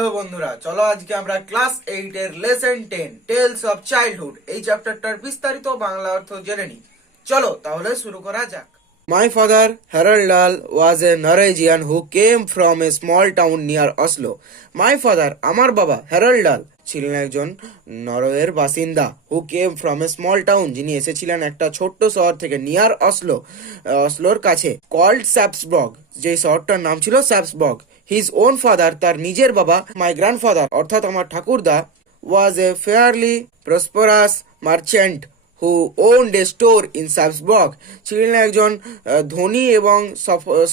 Hello বন্ধুরা, চলো আজকে আমরা ক্লাস 8 এর লেসন 10 টেলস অফ চাইল্ডহুড এই চ্যাপ্টারটার বিস্তারিত বাংলা অর্থ জেনে নিই। চলো তাহলে শুরু করা যাক। My father, Harold Dahl, was a Norwegian who came from a small town near Oslo. My father, আমার বাবা হ্যারল্ড ডাল ছিলেন একজন নরওয়ের বাসিন্দা। Who came from a small town, যিনি এসেছিলেন একটা ছোট্ট শহর থেকে, নিয়ার অসলোর কাছে, কল্ড স্যাপসবর্গ, যে শহরটার নাম ছিল স্যাপসবর্গ। হিজ ওন ফাদার, তার নিজের বাবা, মাই গ্র্যান্ডফাদার অর্থাৎ আমার ঠাকুরদা, was a fairly prosperous merchant who owned a store in Sarpsborg, ছিলেন একজন ধনী এবং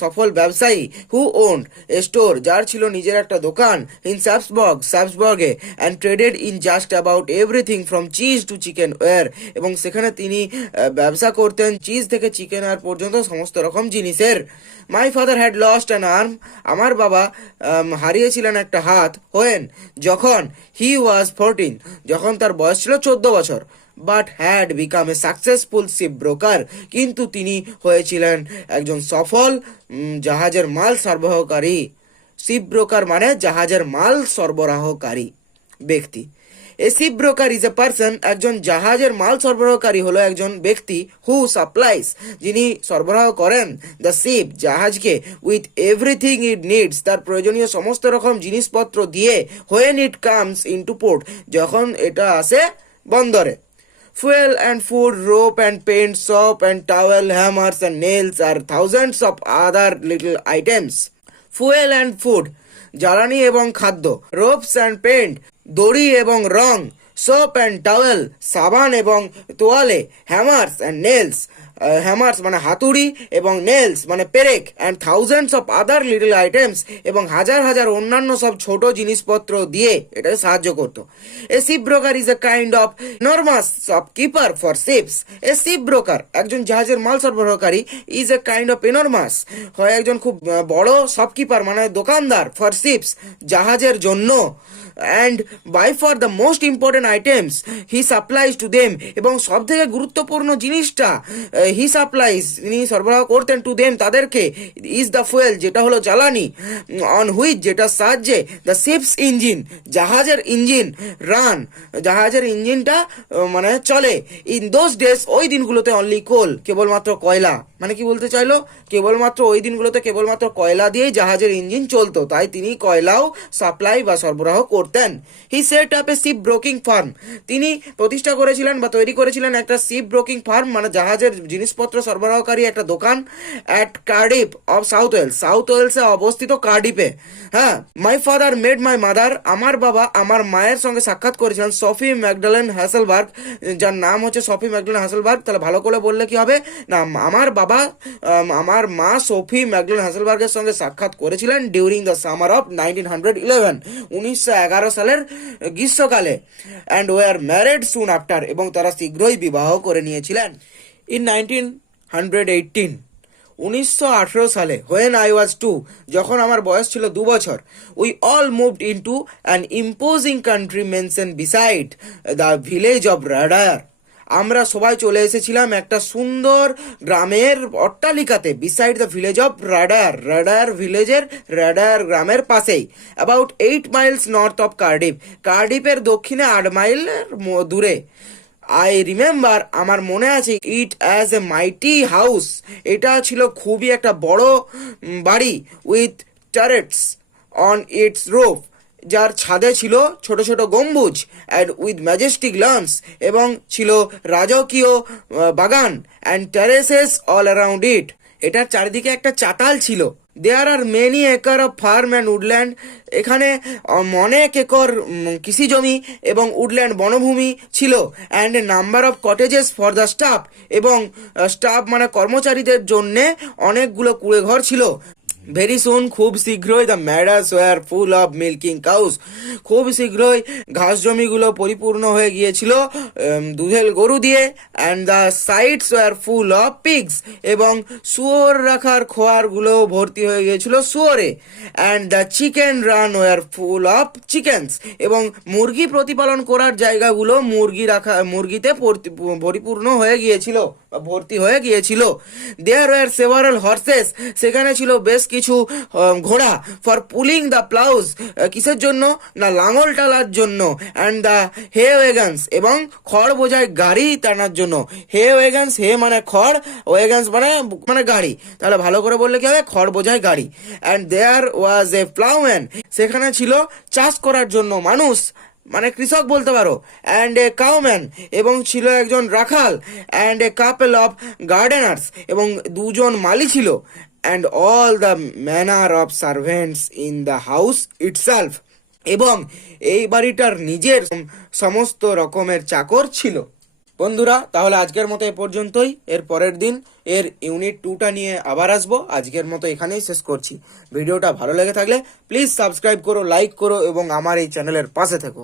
সফল ব্যবসায়ী। হু ওন্ড এ স্টোর, যার ছিল নিজের একটা দোকান, ইন স্যাপসবর্গে, and traded in just about everything from cheese to chicken wire, এবং সেখানে তিনি ব্যবসা করতেন চিজ থেকে চিকেন আর পর্যন্ত সমস্ত রকম জিনিসের। My father had lost an arm, আমার বাবা হারিয়েছিলেন একটা হাত। হোয়েন, যখন, হি ওয়াজ 14, যখন তার বয়স ছিল 14 বছর। But had become a successful ship broker, কিন্তু তিনি হয়েছিলেন একজন সফল জাহাজের মাল সরবরাহকারী। শিপ ব্রোকার মানে জাহাজের মাল সরবরাহকারী ব্যক্তি। A ship broker is a person, একজন জাহাজের মাল সরবরাহকারী হলো একজন ব্যক্তি, হু সাপ্লাইজ, যিনি সরবরাহ করেন, দ্য শিপ, জাহাজকে, উইথ এভরিথিং ইট নিডস, তার প্রয়োজনীয় সমস্ত রকম জিনিসপত্র দিয়ে, when it comes into port, যখন এটা আসে বন্দরে। Fuel and food, rope and paint, soap and towel, hammers and nails are thousands of other little items. Fuel and food, জ্বালানি এবং খাদ্য, ropes and paint, দড়ি এবং রং, soap and towel, সাবান এবং তোয়ালে, hammers and nails, হ্যামার্স মানে হাতুড়ি এবং নেলস মানে পেরেক, and thousands of other little items, এবং হাজার হাজার অন্যান্য সব ছোট জিনিসপত্র দিয়ে এটাকে সাহায্য করতো। A ship broker is a kind of নর্মাস shopkeeper for ships. A ship broker, একজন জাহাজের মাল সরবরাহকারী, is a kind of enormous, হয় একজন খুব বড় শপকিপার মানে দোকানদার, ফর শিপস, জাহাজের জন্য, and by far the most important items he supplies to them, এবং সব থেকে গুরুত্বপূর্ণ জিনিসটা হি সাপ্লাইজ, তিনি সরবরাহ করতেন, টু দেম, তাদেরকে, ইজ দ্য ফুয়েল, যেটা হলো জ্বালানি, অন হুইচ, যেটার সাহায্যে, দ্য শিপস ইঞ্জিন, জাহাজের ইঞ্জিন, রান, জাহাজের ইঞ্জিনটা মানে চলে, ইন দোজ ডেজ, ওই দিনগুলোতে, অনলি কোল, কেবলমাত্র কয়লা, মানে কি বলতে চাইলো, কেবলমাত্র ওই দিনগুলোতে কেবলমাত্র কয়লা দিয়েই জাহাজের ইঞ্জিন চলতো, তাই তিনি কয়লাও সাপ্লাই বা সরবরাহ করতেন। He set up a ship broking firm, তিনি প্রতিষ্ঠা করেছিলেন বা তৈরি করেছিলেন একটা শিপ ব্রোকিং ফার্ম মানে জাহাজের জিনিসপত্র সরবরাহকারী একটা দোকান, অ্যাট কার্ডিফ অফ সাউথ ওয়েলসে অবস্থিত কার্ডিফে। হ্যাঁ, my father made my mother, আমার বাবা আমার মায়ের সঙ্গে সাক্ষাৎ করেছিলেন সফি ম্যাকডালেন হ্যাসেলবার্গ, যার নাম হচ্ছে সফি ম্যাকডালেন হ্যাসেলবার্গ। তাহলে ভালো করে বললে কি হবে না, আমার মা সফি ম্যাকডালেন হ্যাসেলবার্গের সঙ্গে সাক্ষাৎ করেছিলেন ডিউরিং দ্য সামার অফ 1911, 1911 সালের গ্রীষ্মকালে, and were married soon after, এবং তারা শীঘ্রই বিবাহ করে নিয়েছিলেন। ইন 1918, 1918 সালে, হোয়েন আই ওয়াজ 2, যখন আমার বয়স ছিল 2 বছর, we all moved into an imposing country mansion beside the village of Rade, আমরা সবাই চলে এসেছিলাম একটা সুন্দর গ্রামের অট্টালিকাতে, beside the village of Rade ভিলেজের, রাডার গ্রামের পাশেই, অ্যাবাউট 8 মাইলস নর্থ অফ কার্ডিফের দক্ষিণে 8 মাইলের দূরে। আই রিমেম্বার, আমার মনে আছে, ইট অ্যাজ এ মাইটি হাউস, এটা ছিল খুবই একটা বড় বাড়ি, উইথ টারেটস অন ইটস রুফ, যার ছাদে ছিল ছোট ছোট গম্বুজ, অ্যান্ড উইথ ম্যাজেস্টিক লন্স, এবং ছিল রাজকীয় বাগান, and terraces all around it, এটার চারিদিকে একটা চাতাল ছিল। There are many acres of farm and woodland, এখানে অনেক একর কৃষি জমি এবং উডল্যান্ড বনভূমি ছিল, and number of cottages for the staff, এবং স্টাফ মানে কর্মচারীদের জন্যে অনেকগুলো কুঁড়েঘর ছিল। ভেরি সুন, খুব শীঘ্রই, the meadows were full of milking cows, খুব শীঘ্রই ঘাস জমিগুলো পরিপূর্ণ হয়ে গিয়েছিল দুধেল গরু দিয়ে, and the sties were full of pigs, এবং শুয়োর রাখার খোয়ারগুলো ভর্তি হয়ে গিয়েছিল শুয়োরে, and the chicken run were full of chickens, এবং মুরগি প্রতিপালন করার জায়গাগুলো মুরগিতে পরিপূর্ণ হয়ে গিয়েছিল, ভর্তি হয়ে গিয়েছিল। দেয়ার ওয়ার সেভারাল হর্সেস, সেখানে ছিল বেশ কিছু ঘোড়া, ফর পুলিং দ্য প্লাউজ, কিসের জন্য না লাঙল টালার জন্য, অ্যান্ড দ্য হে ওয়েগানস, এবং খড় বোঝাই গাড়ি টানার জন্য। হে ওয়েগানস, হে মানে খড়, ওয়েগানস মানে মানে গাড়ি, তাহলে ভালো করে বললে কি হবে, খড় বোঝাই গাড়ি। অ্যান্ড দেয়ার ওয়াজ এ প্লাউম্যান, সেখানে ছিল চাষ করার জন্য মানুষ, মানে কৃষক বলতে পারো। অ্যান্ড এ কাউম্যান, এবং ছিল একজন রাখাল। অ্যান্ড এ কাপল অফ গার্ডেনার্স, এবং দুজন মালি ছিল। And all the manner of servants in the house itself, এবং এই বাড়িটার নিজের সমস্ত রকমের চাকর ছিল। বন্ধুরা, তাহলে আজকের মতো এ পর্যন্তই। এর পরের দিন এর ইউনিট 2টা নিয়ে আবার আসবো। আজকের মতো এখানেই শেষ করছি। ভিডিওটা ভালো লেগে থাকলে প্লিজ সাবস্ক্রাইব করো, লাইক করো এবং আমার এই চ্যানেলের পাশে থেকো।